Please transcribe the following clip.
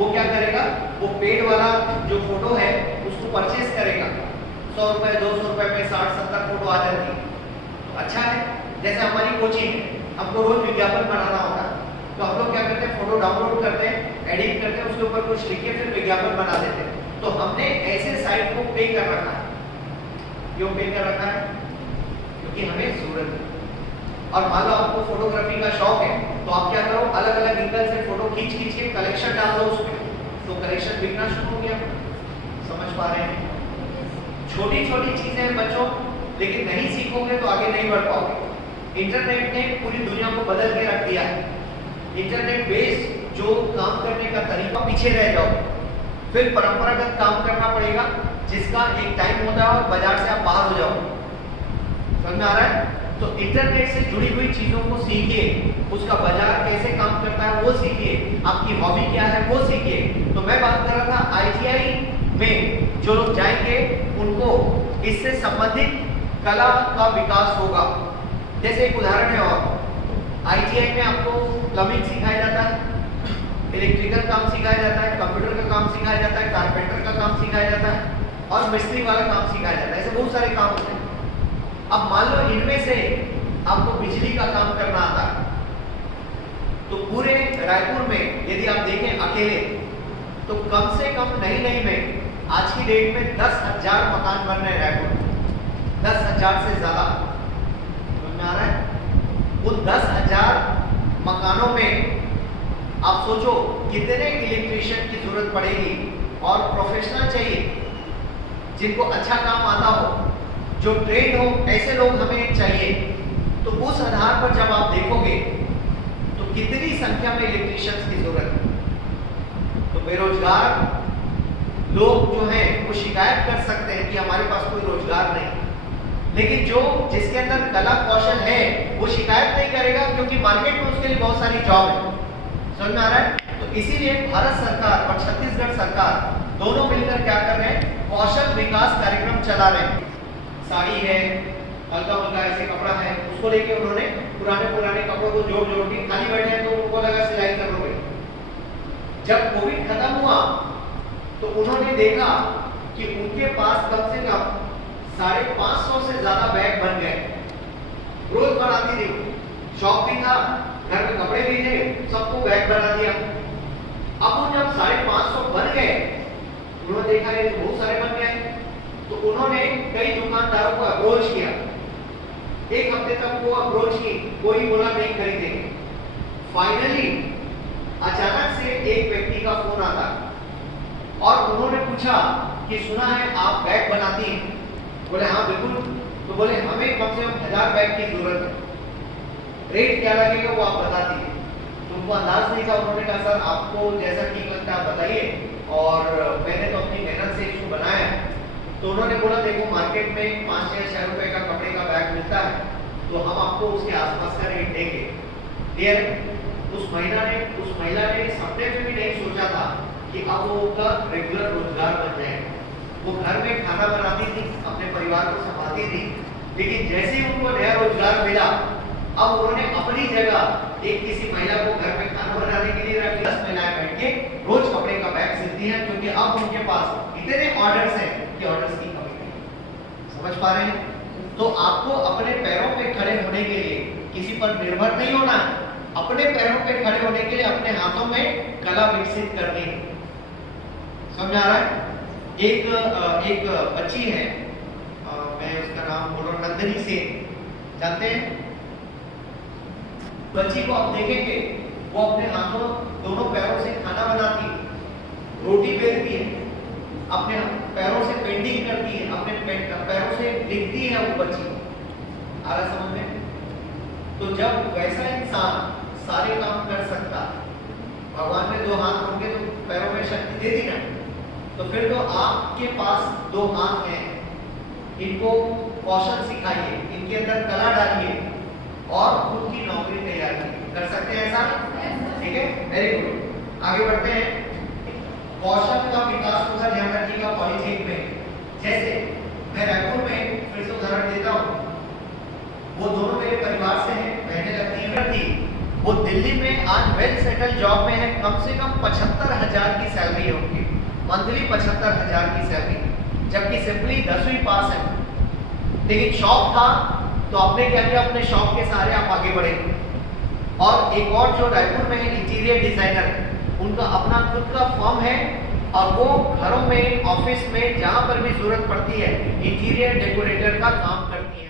वो क्या करेगा, वो पेड वाला जो फोटो है उसको परचेज करेगा। 100 रुपए 200 रुपए में 60-70 फोटो आ जाती है, तो अच्छा है। जैसे हमारी कोचिंग है, हमको रोज विज्ञापन बनाना होता है, तो हम लोग क्या करते हैं, फोटो डाउनलोड करते हैं, एडिट करते हैं, उसके ऊपर कुछ लिख के फिर विज्ञापन बना देते हैं। तो हमने ऐसे साइट को पे कर रखा है। क्यों पे कर रखा है? क्योंकि हमें जरूरत है। और मान लो आपको फोटोग्राफी का शौक है, तो आप क्या करो, अलग अलग एंगल से फोटो खींच खींच के कलेक्शन डाल दो उसमें, तो कलेक्शन बिकना शुरू हो गया। समझ पा रहे हैं? छोटी छोटी चीजें हैं बच्चों, लेकिन नहीं सीखोगे तो आगे नहीं बढ़ पाओगे। इंटरनेट ने पूरी दुनिया को बदल के रख दिया है। इंटरनेट बेस्ड जो काम करने का तरीका, पीछे रह जाओ, फिर परंपरागत काम करना पड़ेगा जिसका एक टाइम होता है और बाजार से आप बाहर हो जाओ। समझ में आ रहा है? तो इंटरनेट से जुड़ी हुई चीजों को सीखिए, उसका बाजार कैसे काम करता है वो सीखिए, आपकी हॉबी क्या है वो सीखिए। तो मैं बात कर रहा था आईटीआई में जो लोग जाएंगे उनको इससे संबंधित कला का विकास होगा। जैसे एक उदाहरण है, और आईटीआई में आपको प्लम्बिंग सिखाया जाता है, इलेक्ट्रिकल काम सिखाया जाता है, कंप्यूटर का काम सिखाया जाता है, कारपेंटर का काम सिखाया जाता है और मिस्त्री वाला काम सिखाया जाता है। ऐसे बहुत सारे काम होते हैं। अब मान लो इनमें से आपको बिजली का काम करना आता है, तो पूरे रायपुर में यदि आप देखें अकेले, तो कम से कम नई में आज की डेट में 10,000 मकान बन रहे हैं रायपुर में, 10,000 से ज्यादा। समझ में आ रहा है? उन 10,000 मकानों में आप सोचो कितने इलेक्ट्रीशियन की जरूरत पड़ेगी, और प्रोफेशनल चाहिए जिनको अच्छा काम आता हो, जो ट्रेंड हो, ऐसे लोग हमें चाहिए। तो उस आधार पर जब आप देखोगे तो कितनी संख्या में इलेक्ट्रीशियंस की जरूरत है। तो बेरोजगार लोग जो हैं वो शिकायत कर सकते हैं कि हमारे पास कोई रोजगार नहीं, लेकिन जो जिसके अंदर कला कौशल है वो शिकायत नहीं करेगा, क्योंकि मार्केट में उसके लिए बहुत सारी जॉब है। समझ में आ रहा है? तो इसीलिए भारत सरकार और छत्तीसगढ़ सरकार दोनों मिलकर क्या कर रहे हैं, कौशल विकास कार्यक्रम चला रहे हैं। साड़ी है, हल्का हल्का ऐसे कपड़ा है, उसको लेके उन्होंने पुराने कपड़ों को जोड़ जोड़ के, खाली बैठे हैं तो उनको लगा सिलाई कर लोगे। जब कोविड खत्म हुआ तो उन्होंने देखा कि उनके पास कम से कम 550 से ज्यादा बैग बन गए। रोज बनाती थी, शौक भी था, घर में कपड़े भी थे, सबको बैग बना दिया। अब वो जब 550 बन गए, उन्होंने देखा ये बहुत सारे बन गए, तो उन्होंने कई दुकानदारों को अप्रोच किया। एक हफ्ते तक वो अप्रोच की, कोई बोला नहीं खरीदेंगे। फाइनली अचानक से एक व्यक्ति का फोन आता और उन्होंने पूछा कि सुना है आप बैग बनाती हैं? बोले हाँ बिल्कुल। तो बोले हमें कम से कम 1000 बैग की जरूरत है, रेट क्या लगेगा वो आप बता दीजिए। तो उनको अंदाज नहीं था। उन्होंने कहा सर आपको जैसा ठीक लगता है आप बताइए, और मैंने तो अपनी मेहनत से इसको बनाया। तो उन्होंने बोला देखो मार्केट में 5 या 6 रुपए का कपड़े का बैग मिलता है, तो हम आपको उसके आसपास का रेट देंगे। क्लियर? उस महिला ने सपने में भी नहीं सोचा था कि अब वो उनका रेगुलर रोजगार बन जाएगा। वो घर में खाना बनाती थी, अपने परिवार को संभालती थी, लेकिन जैसे ही उनको नया रोजगार मिला, अब उन्होंने अपनी जगह एक किसी महिला को घर में खाना बनाने के लिए रख 10 महिलाएं बैठ के रोज कपड़े का बैग सिलती हैं, क्योंकि अब उनके पास इतने ऑर्डर्स हैं कि ऑर्डर्स की कमी नहीं। समझ पा रहे हैं? तो आपको अपने पैरों पे खड़े होने के लिए किसी पर निर्भर नहीं होना है। अपने पैरों पे खड़े होने के लिए अपने हाथों में कला विकसित करनी है। समझ आ रहा है? एक बच्ची है, मैं उसका नाम बोल रहा हूं, नंदिनी सेन, जानते हैं? बच्ची को आप देखेंगे वो अपने हाथों दोनों पैरों से खाना बनाती है, रोटी बेलती है, अपने पैरों से पेंटिंग करती है, अपने पैरों से लिखती है वो बच्ची। आ रहा समझ में? तो जब वैसा इंसान सारे काम कर सकता, भगवान ने 2 हाथ होंगे तो पैरों में शक्ति दे दी ना, तो फिर तो आपके पास 2 हाथ हैं, इनको कौशल सिखाइए, इनके अंदर कला डालिए और खुद की नौकरी तैयार कीजिए। कर सकते हैं ऐसा? ठीक है, वेरी गुड। आगे बढ़ते हैं। कौशल का विकास को सर ध्यान रखिएगा पॉलिटेक्निक में। जैसे मैं रायपुर में फिर से उदाहरण देता हूँ, वो दोनों मेरे परिवार से हैं, बहनें लगती हैं, वो दिल्ली में आज वेल सेटल जॉब में है, कम से कम 75,000 की सैलरी है उनकी, मंथली 75,000 की सैलरी, जबकि सिंपली 10वीं पास है। लेकिन शौक था तो आपने क्या किया, अपने शौक के सहारे आप आगे बढ़े। और एक और जो रायपुर में इंटीरियर डिजाइनर है, उनका अपना खुद का फर्म है और वो घरों में, ऑफिस में, जहां पर भी जरूरत पड़ती है इंटीरियर डेकोरेटर का काम करती है।